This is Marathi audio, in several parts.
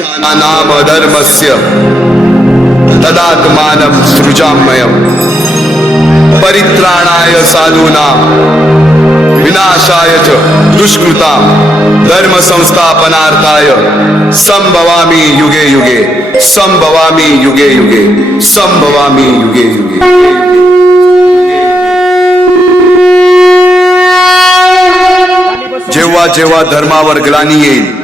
नाम धर्मस्य तदात्मानं सृजाम्ययम् परित्राणाय साधूनां, विनाशाय च धर्म संस्थापनार्थाय संभवामी युगे युगे, संभवामी युगे युगे, संभवामी युगे युगे। जेव्हा जेव्हा धर्मावर ग्लानी येईल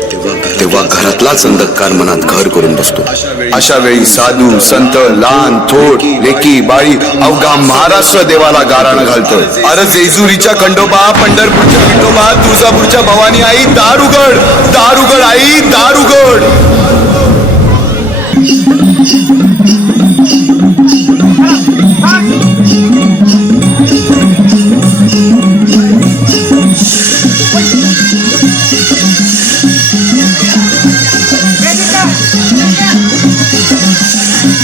किंवा घरातलाच अंधकार मनात घर करून बसतो. अशा वेळी साधू संत लहान थोड लेकी बाळी अवघा महाराष्ट्र देवाला गाराणं घालतो. अरे जेजुरीच्या खंडोबा पंढरपूरच्या खंडोबा तुळजापूरच्या भवानी आई दार उघड दार उघड आई दार उघड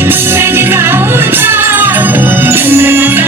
Thank you.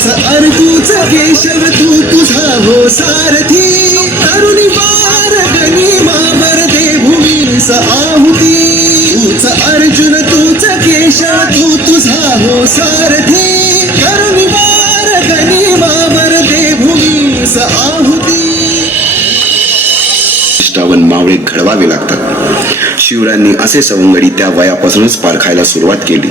तूच अर्जूच केशव तू तुझा हो सारथी. तरुणी बार गनिमावर दे भूमीस आहुती. तूच अर्जुन तूच केशव तू तुझा हो सारथी. तरुणी बार गनिमावर दे भूमीस आहुती. श्रावण मावळे घडवावे लागतात. शिवरायांनी असे सवंगडी त्या वयापासूनच पारखायला सुरुवात केली.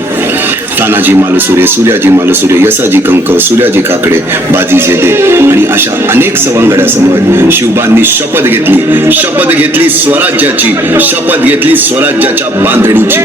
तानाजी मालुसुरे सूर्याजी मालुसुरे यसाजी कंक सूर्याजी काकडे बाजी झेदे आणि अशा अनेक सवंगड्यासमोर शिवबांनी शपथ घेतली. शपथ घेतली स्वराज्याची. शपथ घेतली स्वराज्याच्या बांधणीची.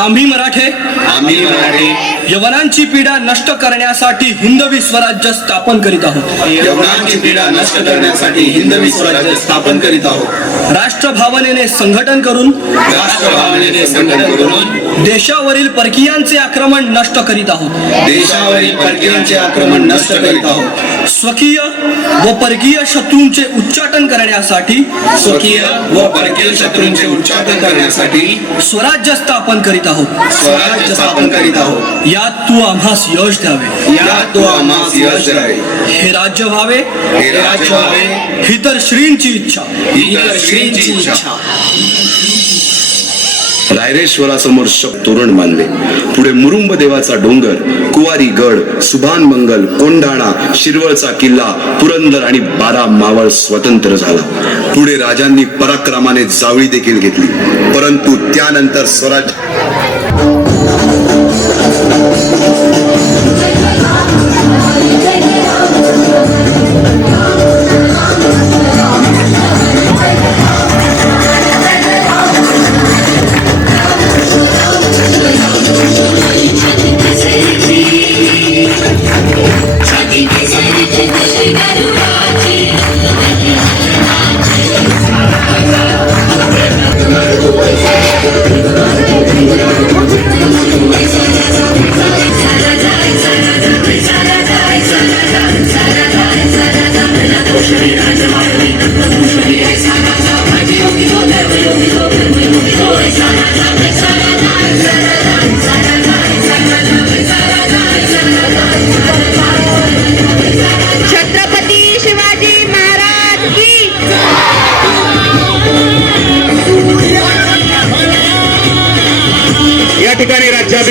आम्ही मराठे. आम्ही मराठी. यवनांची पीडा नष्ट करण्यासाठी हिंदवी स्वराज्य स्थापन करीत आहोत. यवनांची पीडा नष्ट करण्यासाठी हिंदवी स्वराज्य स्थापन करीत आहोत. राष्ट्रभावनेने संघटन करून राष्ट्रभावनेने संघटन करून देशावरील परकीयांचे आक्रमण नष्ट करीत आहोत. देशावरील परकीयांचे आक्रमण नष्ट करीत आहोत. स्वकीय व परकीय शत्रूंचे उच्चाटन करण्यासाठी स्वकीय व परकीय शत्रूंचे उच्चाटन करण्यासाठी स्वराज्य स्थापन करीत आहोत. स्वराज्य स्थापन करीत आहोत. यात तू आम्हास यश द्यावे. यात तो आम्हास यश द्यावे. हे राज्य व्हावे. हे राज्य व्हावे. ही तर श्रींची इच्छा. ही तर श्रींची इच्छा. रायरेश्वरासमोर तोरण बांधले पुढे मुरुंब देवाचा डोंगर कुवारी गड सुभान मंगल कोंढाणा शिरवळचा किल्ला पुरंदर आणि बारा मावळ स्वतंत्र झाला. पुढे राजांनी पराक्रमाने जावळी देखील घेतली. परंतु त्यानंतर स्वराज्य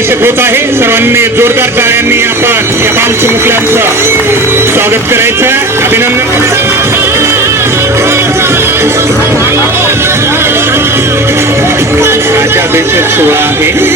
ठिकाणी होता आहे. सर्वांनी जोरदार टाळ्यांनी आपण स्वागत करायचं. अभिनंदन. राज्याभिषेक सोहळा आहे.